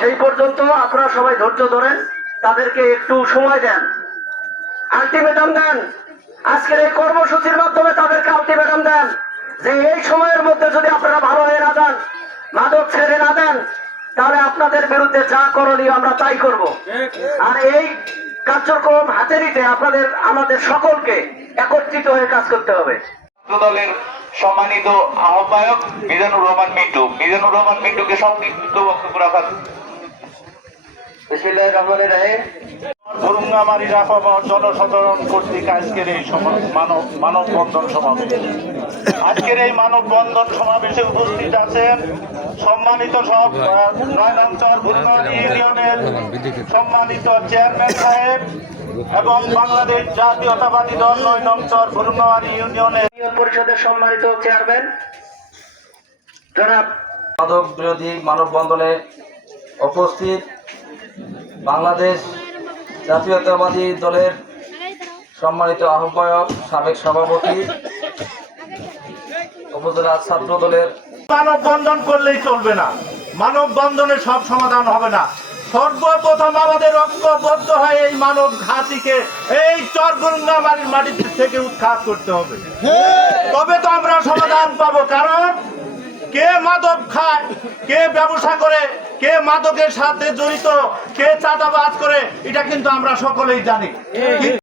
সেই পর্যন্ত আপনারা সবাই ধৈর্য ধরেন, তাদেরকে একটু সময় দেন, আলটিমেটাম দেন। আজকের এই কর্মসূচির মাধ্যমে তাদেরকে আলটিমেটাম দেন যে এই সময়ের মধ্যে যদি আপনারা ভালো হয়ে না যান, মাদক ছেড়ে না দেন, তাহলে আপনাদের বিরুদ্ধে যা করণীয় আমরা তাই করব। আর এই কার্যক্রম হাতে নিতে আমাদের সকলকে একত্রিত হয়ে কাজ করতে হবে। দলের সম্মানিত আহ্বায়ক মিজানুর রহমান মিন্টুকে সংক্ষিপ্ত বক্তব্য রাখার। বিসমিল্লাহির রহমানির রহিম। ভুরুঙ্গামারী রাফাবাদ জনসাধারণ কর্তৃক আজকের এই মানববন্ধন সমাবেশ। আজকের এই মানববন্ধন সমাবেশে উপস্থিত আছেন সম্মানিত সব ৯ নং চর ভুরুঙ্গামারী ইউনিয়নের সম্মানিত চেয়ারম্যান সাহেব এবং বাংলাদেশ জাতীয়তাবাদী দল ৯ নং চর ভুরুঙ্গামারী ইউনিয়নের পরিষদের সম্মানিত চেয়ারম্যান জনাব। মাদক বিরোধী মানববন্ধনে উপস্থিত বাংলাদেশ জাতীয়তাবাদী দলের সম্মানিত আহ্বায়ক, সাবেক সভাপতি, উপজেলা ছাত্র দলের। মানববন্ধন করলেই চলবে না, মানববন্ধনে সব সমাধান হবে না। সর্বপ্রথম আমাদের ঐক্যবদ্ধ হয়ে এই মানব ঘাতিকে এই চরভুরুঙ্গামারীর মাটি থেকে উৎখাত করতে হবে, তবে তো আমরা সমাধান পাবো। কারণ কে মাদক খায়, কে ব্যবসা করে, কে মাদকের সাথে জড়িত, কে চাঁদাবাজ করে, এটা কিন্তু আমরা সকলেই জানি।